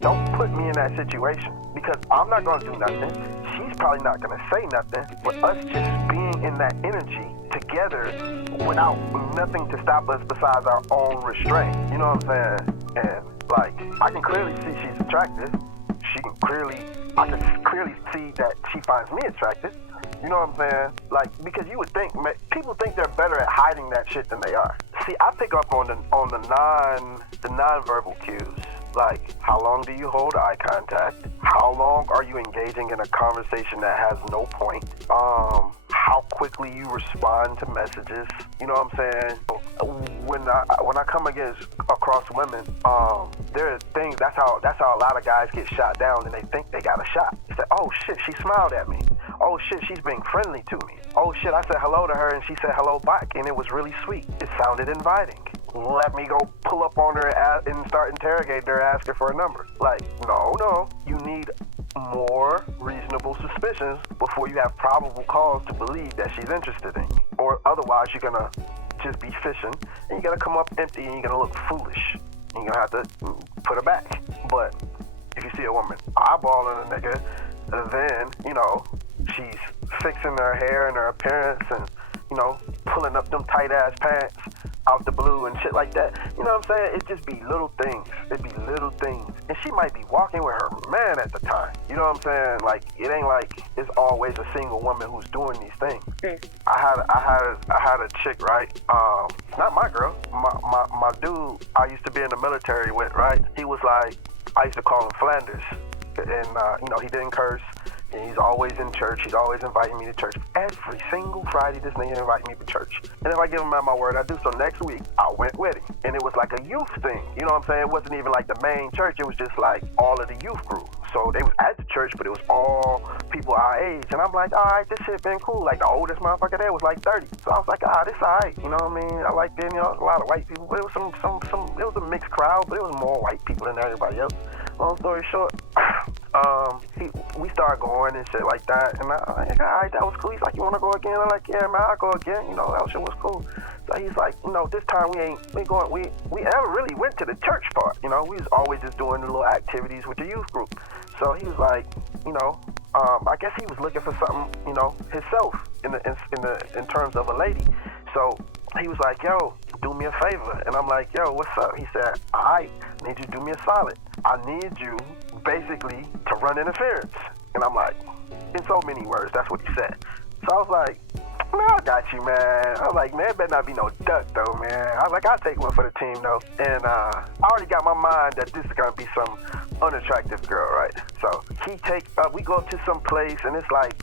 Don't put me in that situation because I'm not going to do nothing. She's probably not going to say nothing. But us just being in that energy together without nothing to stop us besides our own restraint. You know what I'm saying? And like, I can clearly see she's attractive. I can clearly see that she finds me attractive. You know what I'm saying? Like, because you would think, people think they're better at hiding that shit than they are. See, I pick up on the non-verbal cues. Like, how long do you hold eye contact? How long are you engaging in a conversation that has no point? How quickly you respond to messages. You know what I'm saying? When I come across women, there are things. That's how a lot of guys get shot down, and they think they got a shot. They say, "Oh shit, she smiled at me. Oh shit, she's being friendly to me. Oh shit, I said hello to her and she said hello back, and it was really sweet. It sounded inviting. Let me go pull up on her and start interrogating her, ask her for a number." Like, no, you need more reasonable suspicions before you have probable cause to believe that she's interested in you. Or otherwise, you're gonna just be fishing, and you're gonna come up empty, and you're gonna look foolish, and you're gonna have to put her back. But if you see a woman eyeballing a nigga, then, she's fixing her hair and her appearance and, pulling up them tight-ass pants out the blue and shit like that. You know what I'm saying? It'd just be little things. It'd be little things. And she might be walking with her man at the time. You know what I'm saying? Like, it ain't like it's always a single woman who's doing these things. I had a chick, right? Not my girl. My dude I used to be in the military with, right? He was like, I used to call him Flanders. And, he didn't curse. And he's always in church. He's always inviting me to church. Every single Friday, this nigga invite me to church. And if I give him my word, I do. So next week, I went with him. And it was like a youth thing. You know what I'm saying? It wasn't even like the main church. It was just like all of the youth group. So they was at the church, but it was all people our age. And I'm like, all right, this shit been cool. Like, the oldest motherfucker there was like 30. So I was like, this all right. You know what I mean? I like it. A lot of white people. But it was it was a mixed crowd, but it was more white people than everybody else. Long story short, we started going and shit like that, and I like, all right, that was cool. He's like, you want to go again? I'm like, yeah, man, I'll go again. That shit was cool. So he's like, this time we never really went to the church part. We was always just doing the little activities with the youth group. So he was like, I guess he was looking for something, himself in terms of a lady. So he was like, yo, do me a favor. And I'm like, yo, what's up? He said, I need you to do me a solid. I need you basically to run interference. And I'm like, in so many words, that's what he said. So I was like, man, I got you, man. I was like, man, it better not be no duck, though, man. I was like, I'll take one for the team, though. And I already got my mind that this is going to be some unattractive girl, right? So we go up to some place, and it's like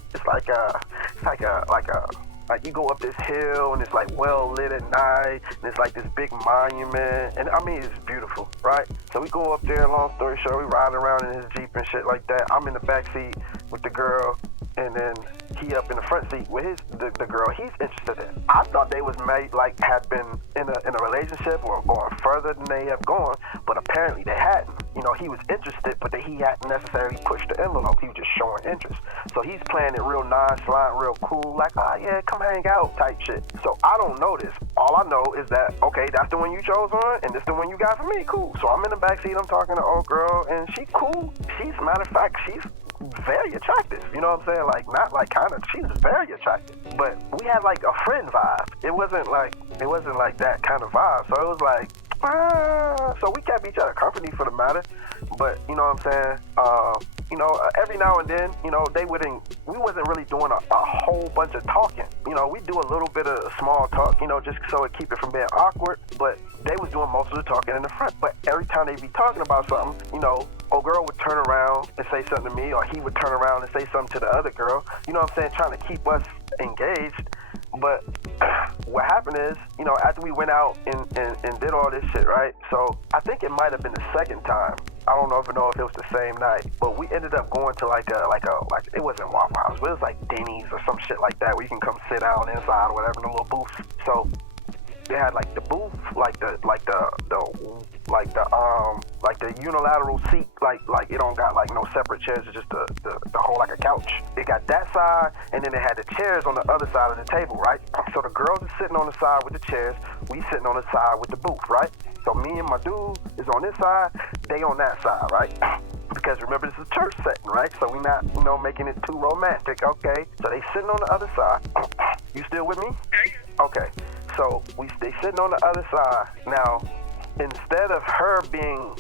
you go up this hill and it's like well lit at night and it's like this big monument and I mean it's beautiful, right? So we go up there, long story short, we ride around in his Jeep and shit like that. I'm in the back seat with the girl and then he up in the front seat with the girl he's interested in. I thought they was had been in a relationship or going further than they have gone, but apparently they hadn't. He was interested, but he hadn't necessarily pushed the envelope. He was just showing interest. So he's playing it real nonchalant, real cool, like, oh yeah, come hang out type shit. So I don't know this. All I know is that, okay, that's the one you chose on, and this the one you got for me, cool. So I'm in the backseat, I'm talking to old girl, and she cool. Matter of fact, she's very attractive. You know what I'm saying? Like, not like kind of, she's very attractive. But we had like a friend vibe. It wasn't like that kind of vibe. So it was like, so we kept each other company for the matter. But you know what I'm saying? Every now and then, we wasn't really doing a whole bunch of talking. We do a little bit of small talk, just so it keep it from being awkward. But they was doing most of the talking in the front. But every time they be talking about something, old girl would turn around and say something to me, or he would turn around and say something to the other girl. You know what I'm saying? Trying to keep us engaged. But what happened is, after we went out and did all this shit, right? So I think it might have been the second time. I don't know if it was the same night, but we ended up going to like it wasn't Waffle House, but it was like Denny's or some shit like that where you can come sit down inside or whatever in the little booth. So they had like the booth, like the unilateral seat, like it don't got like no separate chairs, it's just the whole like a couch. It got that side, and then they had the chairs on the other side of the table, right? So the girls are sitting on the side with the chairs, we sitting on the side with the booth, right? So me and my dude is on this side, they on that side, right? Because remember, this is a church setting, right? So we not, making it too romantic, okay? So they sitting on the other side. You still with me? Okay. So they sitting on the other side. Now, instead of her being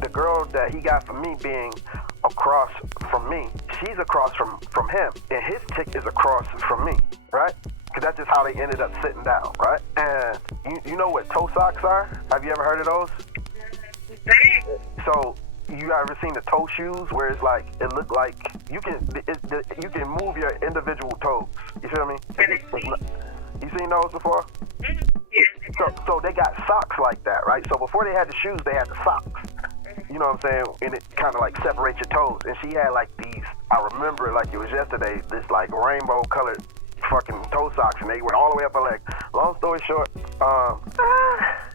the girl that he got from me being across from me, she's across from him, and his chick is across from me, right? Because that's just how they ended up sitting down, right? And you know what toe socks are? Have you ever heard of those? So you ever seen the toe shoes where it's like it look like you can move your individual toes? You feel me? You seen those before? So they got socks like that, right? So before they had the shoes, they had the socks. You know what I'm saying? And it kind of like separates your toes. And she had like these, I remember it like it was yesterday, this like rainbow colored fucking toe socks, and they went all the way up her leg. Long story short,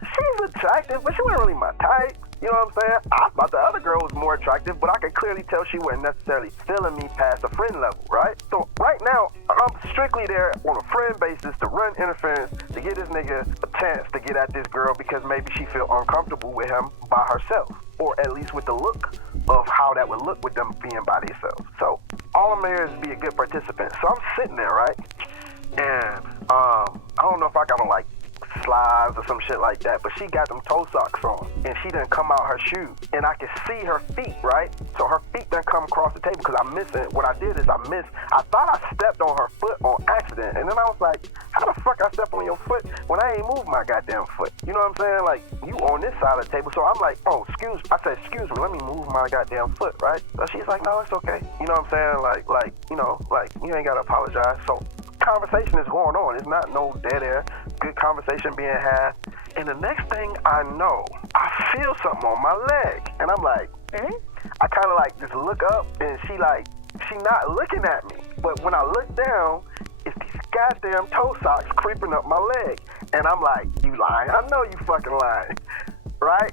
she's attractive, but she wasn't really my type. You know what I'm saying? I thought the other girl was more attractive, but I could clearly tell she wasn't necessarily feeling me past the friend level, right? So right now, I'm strictly there on a friend basis to run interference to get this nigga a chance to get at this girl because maybe she feel uncomfortable with him by herself, or at least with the look of how that would look with them being by themselves. So all I'm here is to be a good participant. So I'm sitting there, right? And I don't know if I got on like slides or some shit like that, but she got them toe socks on, and she done come out her shoe, and I can see her feet, right? So her feet done come across the table because I'm missing. What I did is I thought I stepped on her foot on accident, and then I was like, how the fuck I step on your foot when I ain't moved my goddamn foot? You know what I'm saying? Like, you on this side of the table, so I'm like, oh, excuse me, let me move my goddamn foot, right? So she's like, no, it's okay. You know what I'm saying? Like, you ain't gotta apologize. So conversation is going on. It's not no dead air. Good conversation being had. And the next thing I know, I feel something on my leg. And I'm like, I kind of like just look up, and she not looking at me. But when I look down, it's these goddamn toe socks creeping up my leg. And I'm like, you lying? I know you fucking lying. Right?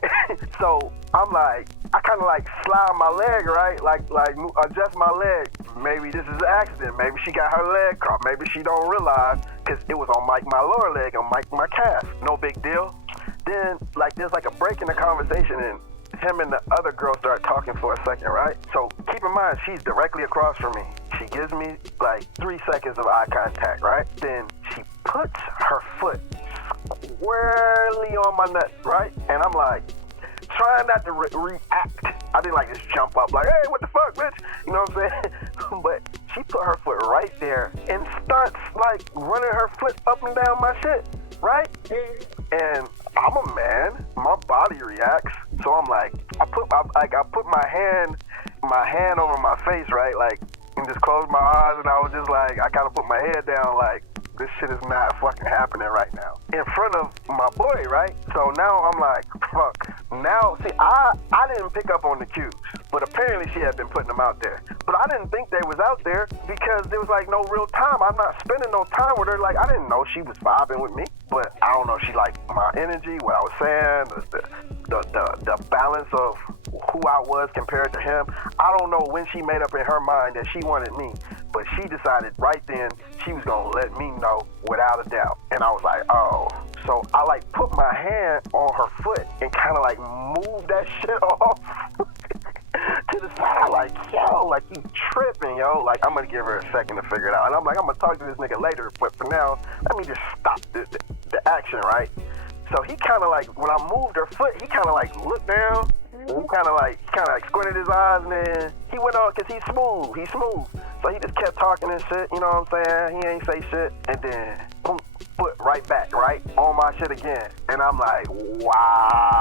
So I'm like, I kind of like slide my leg, right? Like adjust my leg. Maybe this is an accident. Maybe she got her leg caught. Maybe she don't realize because it was on my lower leg, on my calf. No big deal. Then like there's like a break in the conversation, and him and the other girl start talking for a second, right? So keep in mind, she's directly across from me. She gives me like 3 seconds of eye contact, right? Then she puts her foot squarely on my nut, right? And I'm like, trying not to react. I didn't like just jump up like, hey, what the fuck, bitch? You know what I'm saying? But she put her foot right there and starts like running her foot up and down my shit, right? And I'm a man, my body reacts. So I'm like, I put my hand over my face, right? Like, and just closed my eyes, and I was just like, I kind of put my head down like, this shit is not fucking happening right now. In front of my boy, right? So now I'm like, fuck. Now, see, I didn't pick up on the cues, but apparently she had been putting them out there. But I didn't think they was out there because there was like no real time. I'm not spending no time with her. Like, I didn't know she was vibing with me, but I don't know. She liked my energy, what I was saying, the balance of who I was compared to him. I don't know when she made up in her mind that she wanted me, but she decided right then she was gonna let me know without a doubt. And I was like, oh. So I like put my hand on her foot and kind of like move that shit off to the side. Like, yo, like you tripping, yo. Like, I'm gonna give her a second to figure it out. And I'm like, I'm gonna talk to this nigga later, but for now, let me just stop the action, right? So he kind of like, when I moved her foot, he kind of like looked down. He kind of like squinted his eyes, and then he went on, because he's smooth. So he just kept talking and shit, you know what I'm saying? He ain't say shit. And then, boom, foot right back, right? On my shit again. And I'm like,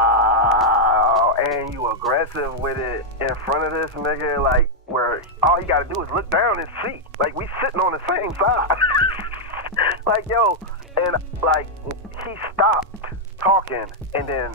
wow. And you aggressive with it in front of this nigga, like, where all he gotta do is look down and see. Like, we sitting on the same side. Like, yo, and like, he stopped talking, and then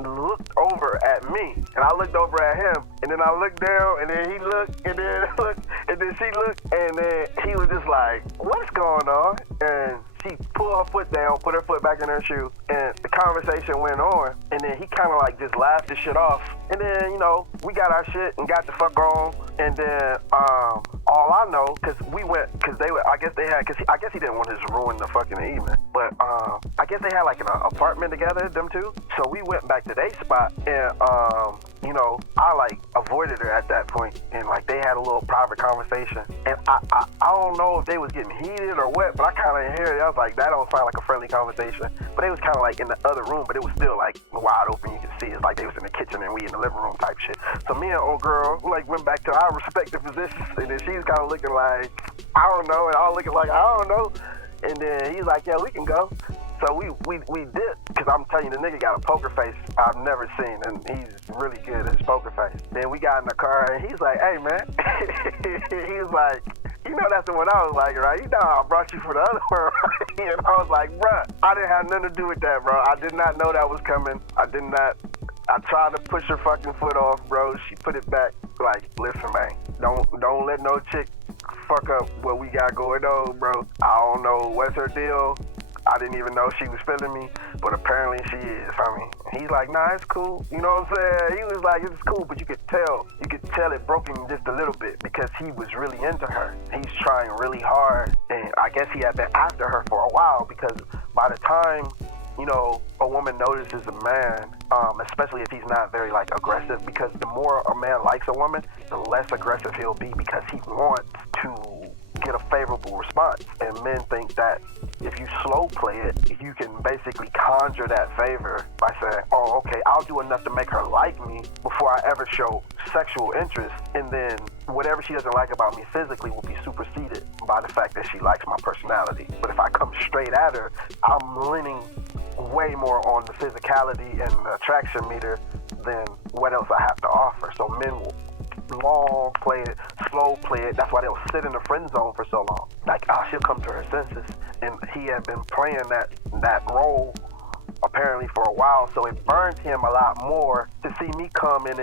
looked over at me, and I looked over at him, and then I looked down, and then he looked, and then looked, and then she looked, and then he was just like, what's going on? And she pulled her foot down, put her foot back in her shoe, and the conversation went on, and then he kind of like just laughed the shit off, and then, you know, we got our shit and got the fuck on, and then all I know, cause we went, cause they were, I guess he didn't want to just ruin the fucking evening. But I guess they had like an apartment together, them two. So we went back to their spot, and you know, I like avoided her at that point, and like they had a little private conversation. And I don't know if they was getting heated or what, but I kind of heard it. I was like, that don't sound like a friendly conversation. But they was kind of like in the other room, but it was still like wide open. You could see it's like they was in the kitchen and we in the living room type shit. So me and old girl like went back to our respective positions, and then she's kind of looking like, I don't know, and I was looking like, I don't know. And then he's like, yeah, we can go. So we did, because I'm telling you, the nigga got a poker face I've never seen, and he's really good at his poker face. Then we got in the car, and he's like, hey, man. He was like, you know that's the one I was like, right? You know I brought you for the other one, right? And I was like, bruh, I didn't have nothing to do with that, bro. I did not know that was coming. I tried to push her fucking foot off, bro. She put it back. Like, listen, man, don't let no chick fuck up what we got going on, bro. I don't know what's her deal. I didn't even know she was feeling me, but apparently she is. I mean, he's like, nah, it's cool. You know what I'm saying? He was like, it's cool, but you could tell it broke him just a little bit because he was really into her. He's trying really hard, and I guess he had been after her for a while because by the time, you know, a woman notices a man, especially if he's not very like aggressive, because the more a man likes a woman, the less aggressive he'll be because he wants to get a favorable response. And men think that if you slow play it, you can basically conjure that favor by saying, oh, okay, I'll do enough to make her like me before I ever show sexual interest, and then whatever she doesn't like about me physically will be superseded by the fact that she likes my personality. But if I come straight at her, I'm leaning way more on the physicality and the attraction meter than what else I have to offer. So men will long play it, slow play it. That's why they'll sit in the friend zone for so long. Like, she'll come to her senses. And he had been playing that role apparently for a while, so it burned him a lot more to see me come in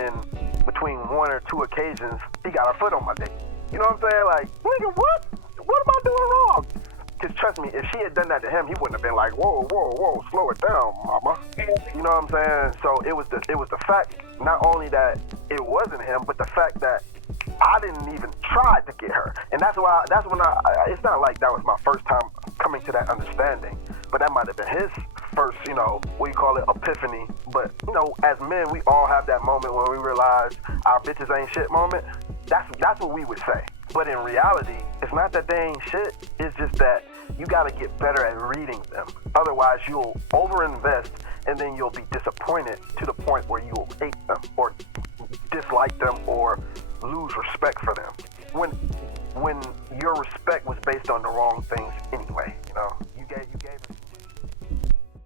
between one or two occasions. He got a foot on my dick. You know what I'm saying? Like, nigga, what? What am I doing wrong? Because trust me, if she had done that to him, he wouldn't have been like, whoa, slow it down, mama. You know what I'm saying? So it was the fact, not only that it wasn't him, but the fact that I didn't even try to get her. And that's when it's not like that was my first time coming to that understanding, but that might have been his first, you know, epiphany. But, you know, as men, we all have that moment when we realize our bitches ain't shit moment. That's what we would say. But in reality, it's not that they ain't shit. It's just that you got to get better at reading them. Otherwise, you'll overinvest, and then you'll be disappointed to the point where you will hate them or dislike them or lose respect for them. When your respect was based on the wrong things anyway, you know. You gave